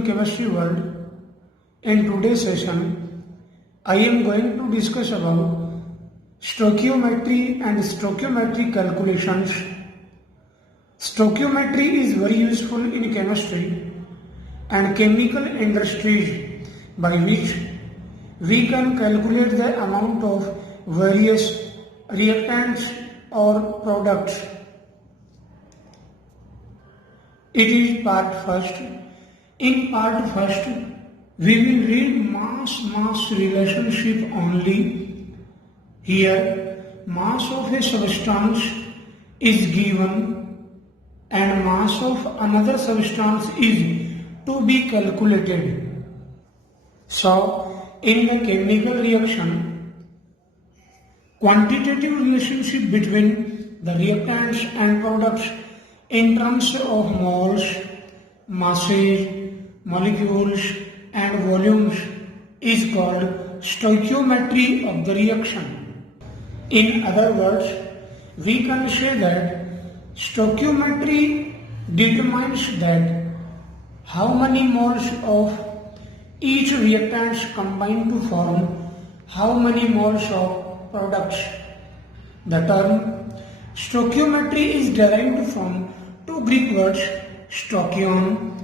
in chemistry world. In today's session, I am going to discuss about stoichiometry and stoichiometry calculations. Stoichiometry is very useful in chemistry and chemical industries by which we can calculate the amount of various reactants or products. It is part first. In part first, we will read mass relationship only. Here, mass of a substance is given and mass of another substance is to be calculated. So, in the chemical reaction, quantitative relationship between the reactants and products in terms of moles, masses, molecules and volumes is called stoichiometry of the reaction. In other words, we can say that stoichiometry determines that how many moles of each reactants combine to form how many moles of products. The term stoichiometry is derived from two Greek words, stoichion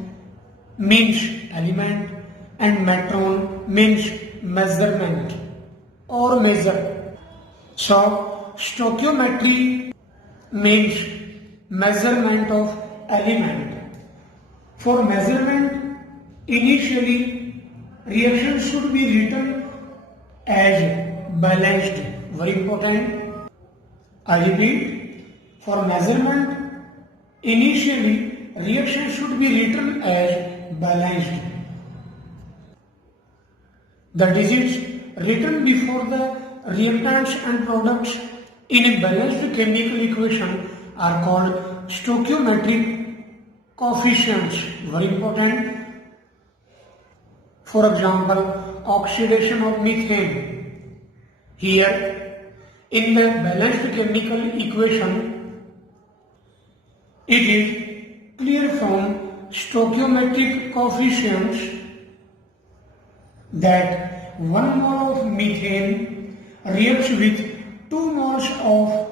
means element and metron means measurement or measure. So, stoichiometry means measurement of element. For measurement, initially reaction should be written as balanced. Very important. I repeat, for measurement, initially reaction should be written as balanced. The digits written before the reactants and products in a balanced chemical equation are called stoichiometric coefficients. Very important. For example, oxidation of methane. Here, in the balanced chemical equation, it is clear from stoichiometric coefficients that 1 mole of methane reacts with 2 moles of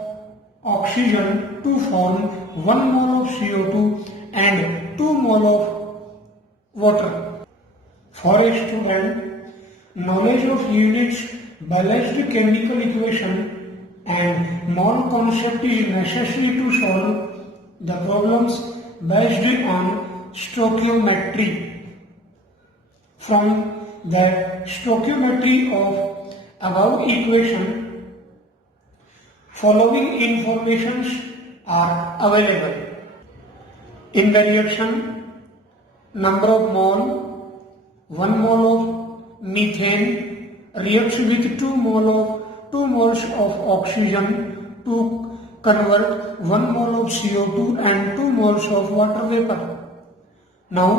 oxygen to form 1 mole of CO2 and 2 mole of water. For a student, knowledge of units, balanced chemical equation and mole concept is necessary to solve the problems based on stoichiometry. From the stoichiometry of above equation, following informations are available. In the reaction, number of mole, 1 mole of methane reacts with 2 moles of oxygen to convert 1 mole of CO2 and 2 moles of water vapor. Now,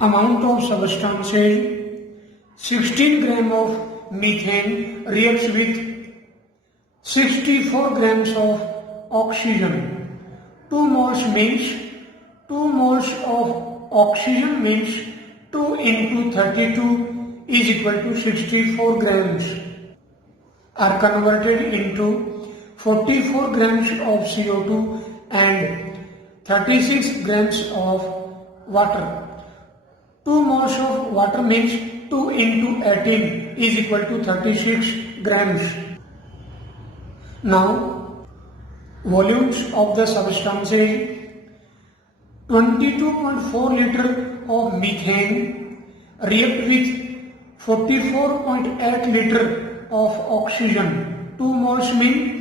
amount of substances, 16 gram of methane reacts with 64 grams of oxygen. 2 moles means 2 moles of oxygen means 2 into 32 is equal to 64 grams are converted into 44 grams of CO2 and 36 grams of water. 2 moles of water means 2 into 18 is equal to 36 grams. Now, volumes of the substances, 22.4 liter of methane react with 44.8 liter of oxygen. 2 moles mean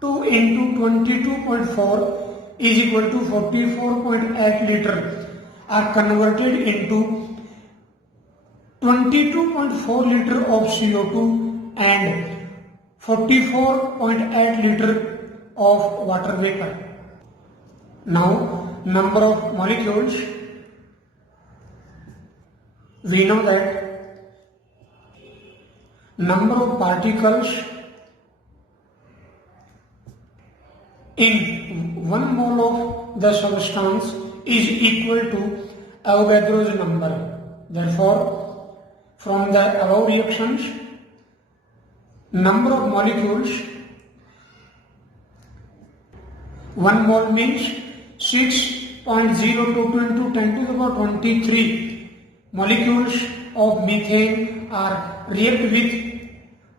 2 into 22.4 is equal to 44.8 liter are converted into 22.4 liter of CO2 and 44.8 liter of water vapor. Now, number of molecules, we know that number of particles in 1 mole of the substance is equal to Avogadro's number. Therefore, from the above reactions, number of molecules 1 mole means 6.022 into 10 to the power 23 molecules of methane are react with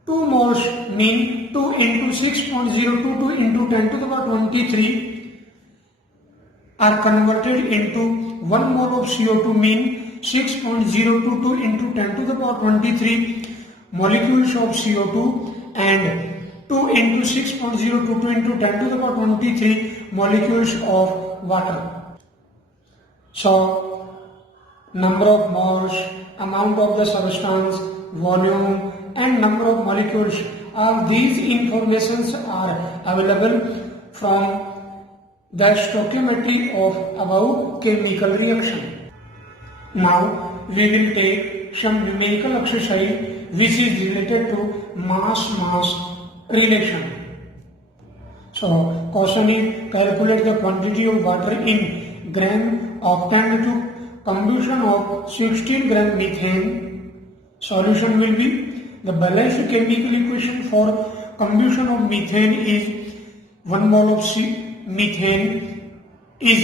2 moles mean 2 into 6.022 into 10 to the power 23 are converted into 1 mole of CO2 mean 6.022 into 10 to the power 23 molecules of CO2 and 2 into 6.022 into 10 to the power 23 molecules of water. So, number of moles, amount of the substance, volume and number of molecules, all these informations are available from the stoichiometry of above chemical reaction. Now, we will take some numerical exercise which is related to mass-mass relation. So, question is calculate the quantity of water in gram obtained to combustion of 16 gram methane. Solution will be the balanced chemical equation for combustion of methane is 1 mole of methane is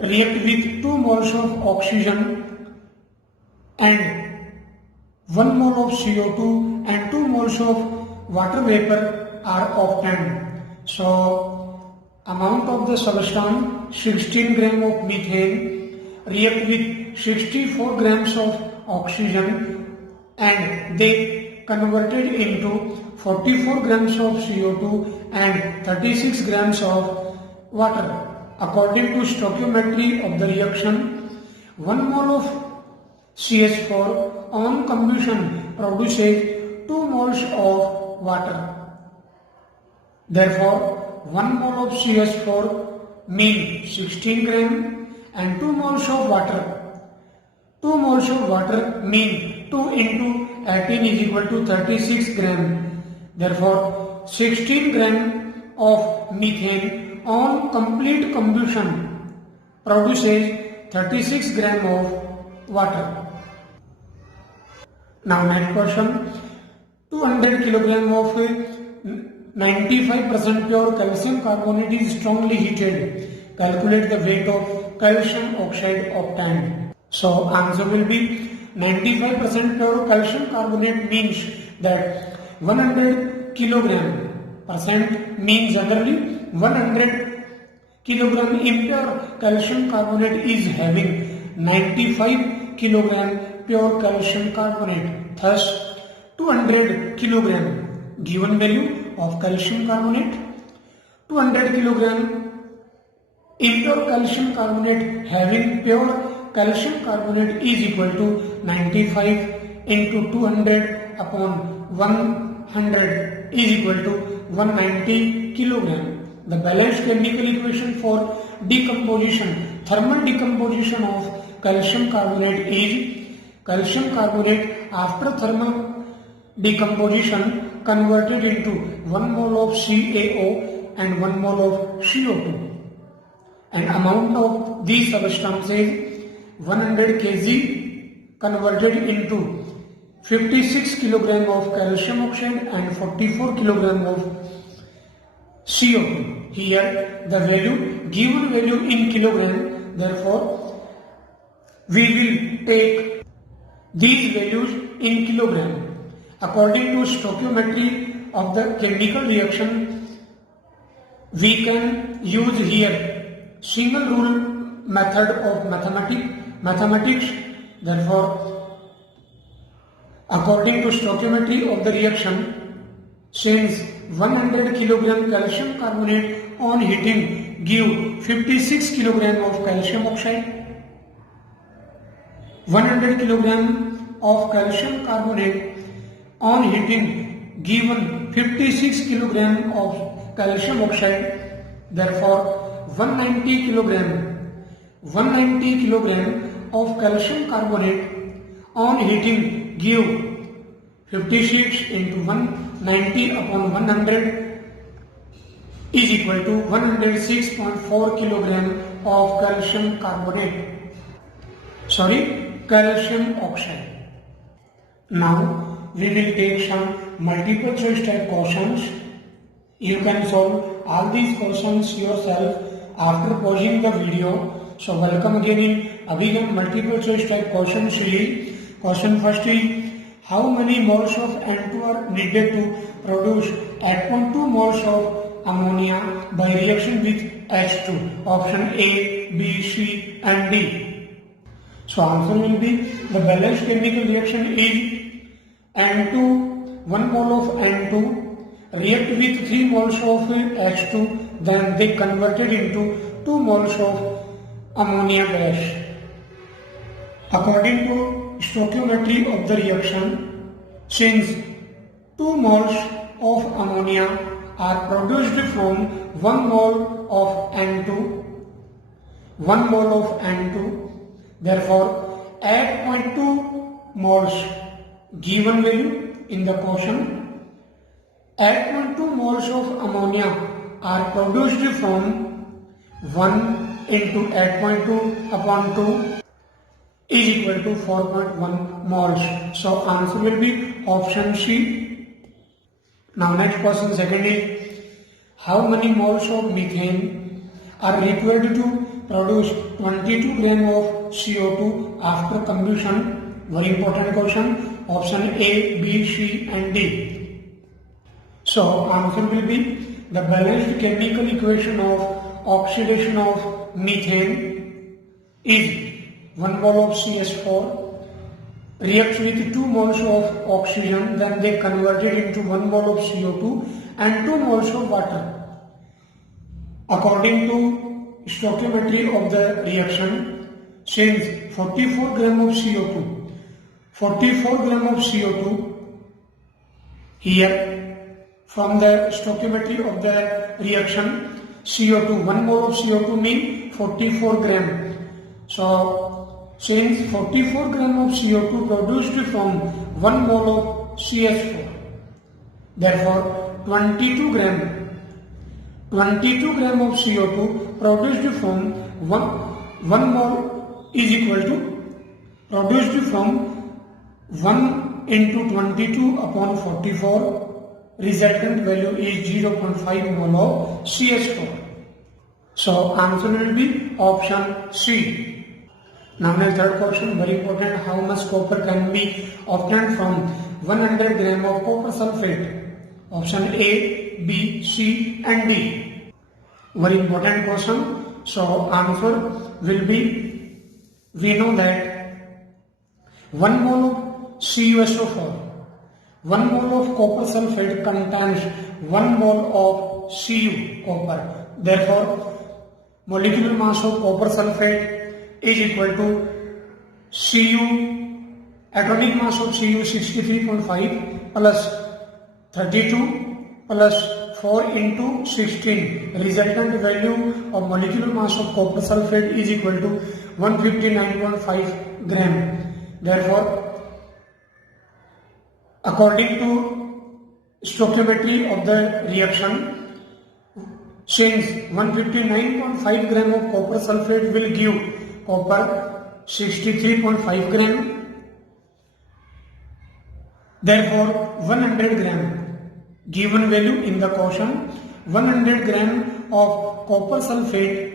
react with 2 moles of oxygen and 1 mole of CO2 and 2 moles of water vapor are obtained. So, amount of the substance 16 gram of methane react with 64 grams of oxygen and they converted into 44 grams of CO2 and 36 grams of water. According to stoichiometry of the reaction, 1 mole of CH4 on combustion produces 2 moles of water. Therefore, 1 mole of CH4 means 16 gram and 2 moles of water. 2 moles of water mean 2 into 18 is equal to 36 gram. Therefore, 16 gram of methane on complete combustion produces 36 gram of water. Now next question, 200 kilogram of 95% pure calcium carbonate is strongly heated. Calculate the weight of calcium oxide obtained. So answer will be 95% pure calcium carbonate means that 100 kilogram percent means generally 100 kilogram impure calcium carbonate is having 95 kilogram pure calcium carbonate. Thus 200 kilogram given value of calcium carbonate, 200 kilogram impure calcium carbonate having pure calcium carbonate is equal to 95 into 200 upon 100 is equal to 190 kilogram. The balanced chemical equation for decomposition, thermal decomposition of calcium carbonate is calcium carbonate after thermal decomposition converted into 1 mole of CaO and 1 mole of CO2. And amount of these substances 100 kg converted into 56 kg of calcium oxide and 44 kg of CO2. Here the value, given value in kilogram, therefore we will take these values in kilogram. According to stoichiometry of the chemical reaction, we can use here single rule method of mathematics. Therefore, according to stoichiometry of the reaction, since 100 kg calcium carbonate on heating give 56 kg of calcium oxide, 100 kg of calcium carbonate on heating given 56 kg of calcium oxide, therefore 190 kg of calcium carbonate on heating give 56 into 190 upon 100 is equal to 106.4 kg of calcium carbonate. calcium oxide. Now we will take some multiple choice type questions. You can solve all these questions yourself after pausing the video. So welcome again in Abhigam multiple choice type question series. Question first is, how many moles of N2 are needed to produce 8.2 moles of ammonia by reaction with H2? Option A, B, C and D. So answer will be, the balanced chemical reaction is N2, 1 mole of N2 react with 3 moles of H2, then they converted into 2 moles of ammonia gas. According to stoichiometry of the reaction, since 2 moles of ammonia are produced from 1 mole of N2, 1 mole of N2, therefore 8.2 moles given value in the question, 8.2 moles of ammonia are produced from 1 into 8.2 upon 2 is equal to 4.1 moles. So answer will be option C. Now next question, second is, how many moles of methane are required to produce 22 gram of CO2 after combustion? Very important question. Option A, B, C and D. So answer will be, the balanced chemical equation of oxidation of methane is 1 mole of CH4 reacts with 2 moles of oxygen, then they converted into 1 mole of CO2 and 2 moles of water. According to stoichiometry of the reaction, since 44 gram of CO2, 44 gram of CO2 here from the stoichiometry of the reaction, CO2, 1 mole of CO2 means 44 gram. So since 44 gram of CO2 produced from 1 mole of CH4, therefore 22 gram of CO2 produced from 1 mole is equal to, produced from 1 into 22 upon 44, resultant value is 0.5 mole of CH4. So answer will be option C. Now the third question, very important, how much copper can be obtained from 100 gram of copper sulfate? Option A, B, C and D. Very important question. So answer will be, we know that 1 mole of CuSO4, 1 mole of copper sulfate contains 1 mole of Cu, copper. Therefore, molecular mass of copper sulfate is equal to Cu, atomic mass of Cu 63.5 plus 32 plus 4 into 16. Resultant value of molecular mass of copper sulfate is equal to 159.5 gram. Therefore, according to stoichiometry of the reaction, since 159.5 gram of copper sulfate will give copper 63.5 gram, therefore 100 gram given value in the question, 100 gram of copper sulfate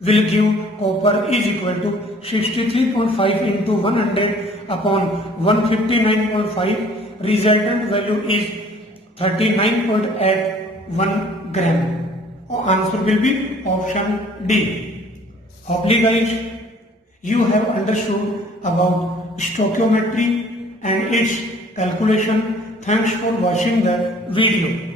will give copper is equal to 63.5 into 100 upon 159.5, resultant value is 39.81 gram. Answer will be option D. Hopefully guys, you have understood about stoichiometry and its calculation. Thanks for watching the video.